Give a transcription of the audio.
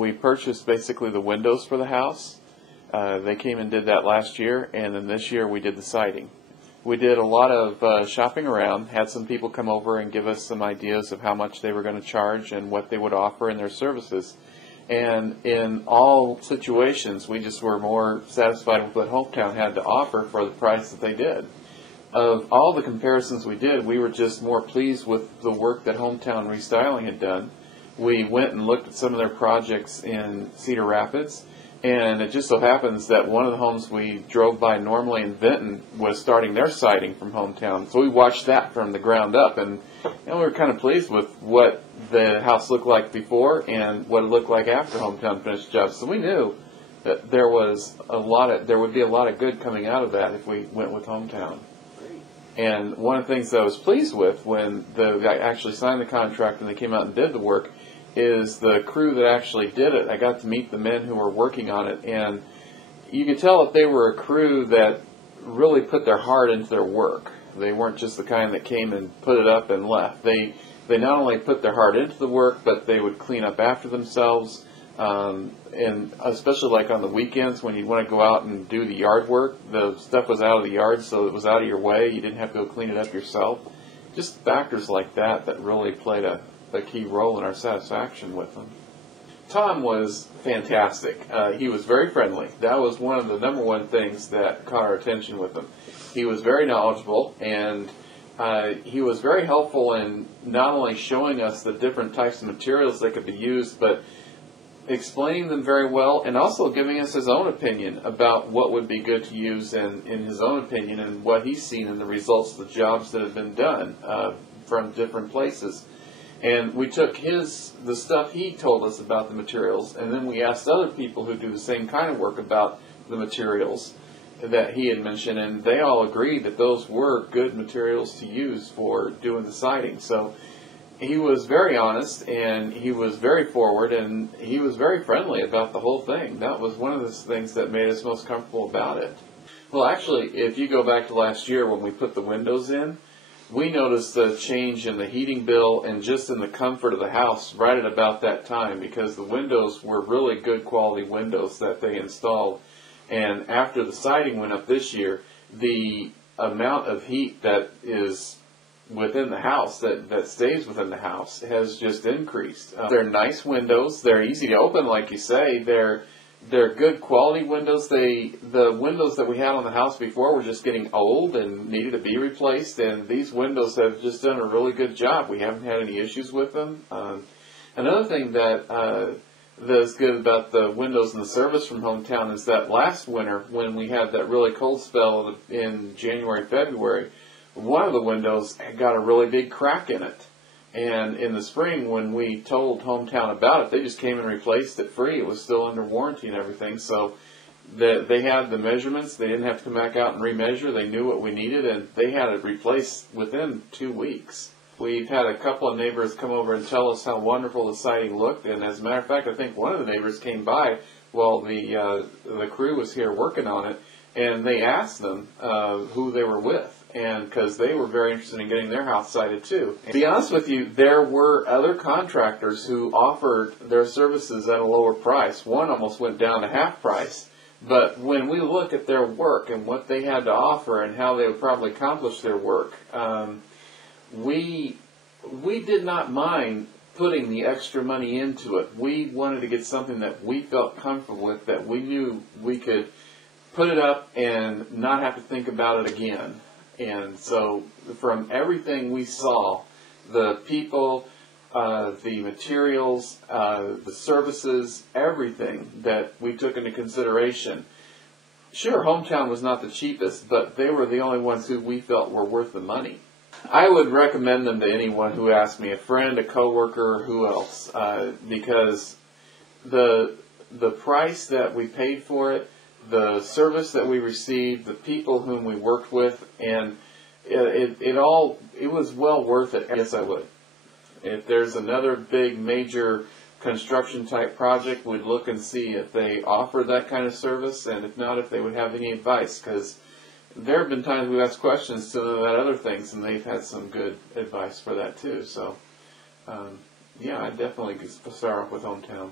We purchased basically the windows for the house. They came and did that last year, and then this year we did the siding. We did a lot of shopping around, had some people come over and give us some ideas of how much they were going to charge and what they would offer in their services. And in all situations, we just were more satisfied with what Hometown had to offer for the price that they did. Of all the comparisons we did, we were just more pleased with the work that Hometown Restyling had done. We went and looked at some of their projects in Cedar Rapids, and it just so happens that one of the homes we drove by normally in Vinton was starting their siding from Hometown. So we watched that from the ground up, and we were kind of pleased with what the house looked like before and what it looked like after Hometown finished the job. So we knew that there would be a lot of good coming out of that if we went with Hometown. And one of the things that I was pleased with when the guy actually signed the contract and they came out and did the work is the crew that actually did it. I got to meet the men who were working on it, and you could tell that they were a crew that really put their heart into their work. They weren't just the kind that came and put it up and left. They not only put their heart into the work, but they would clean up after themselves, and especially like on the weekends when you want to go out and do the yard work, the stuff was out of the yard, so it was out of your way. You didn't have to go clean it up yourself. Just factors like that that really played a key role in our satisfaction with them. Tom was fantastic. He was very friendly. That was one of the number one things that caught our attention with him. He was very knowledgeable, and he was very helpful in not only showing us the different types of materials that could be used, but explaining them very well, and also giving us his own opinion about what would be good to use in his own opinion and what he's seen in the results of the jobs that have been done from different places. And we took the stuff he told us about the materials, and then we asked other people who do the same kind of work about the materials that he had mentioned, and they all agreed that those were good materials to use for doing the siding. So he was very honest, and he was very forward, and he was very friendly about the whole thing. That was one of the things that made us most comfortable about it. Well, actually, if you go back to last year when we put the windows in, we noticed a change in the heating bill and just in the comfort of the house right at about that time, because the windows were really good quality windows that they installed. And after the siding went up this year, the amount of heat that is within the house, that stays within the house, has just increased. They're nice windows. They're easy to open, like you say. They're good quality windows. The windows that we had on the house before were just getting old and needed to be replaced, and these windows have just done a really good job. We haven't had any issues with them. Another thing that's good about the windows in the service from Hometown is that last winter, when we had that really cold spell in January and February, one of the windows had got a really big crack in it. And in the spring, when we told Hometown about it, they just came and replaced it free. It was still under warranty and everything. So they had the measurements. They didn't have to come back out and remeasure. They knew what we needed, and they had it replaced within 2 weeks. We've had a couple of neighbors come over and tell us how wonderful the siding looked. And as a matter of fact, I think one of the neighbors came by while the crew was here working on it, and they asked them who they were with. And because they were very interested in getting their house sided too. And to be honest with you, there were other contractors who offered their services at a lower price. One almost went down to half price. But when we look at their work and what they had to offer and how they would probably accomplish their work, we did not mind putting the extra money into it. We wanted to get something that we felt comfortable with, that we knew we could put it up and not have to think about it again. And so from everything we saw, the people, the materials, the services, everything that we took into consideration, sure, Hometown was not the cheapest, but they were the only ones who we felt were worth the money. I would recommend them to anyone who asked me, a friend, a coworker, who else, because the price that we paid for it, the service that we received, the people whom we worked with, and it was well worth it. Yes, I would. If there's another big major construction type project, we'd look and see if they offer that kind of service, and if not, if they would have any advice, because there have been times we've asked questions to them about other things, and they've had some good advice for that too. So, yeah, I'd definitely start off with Hometown.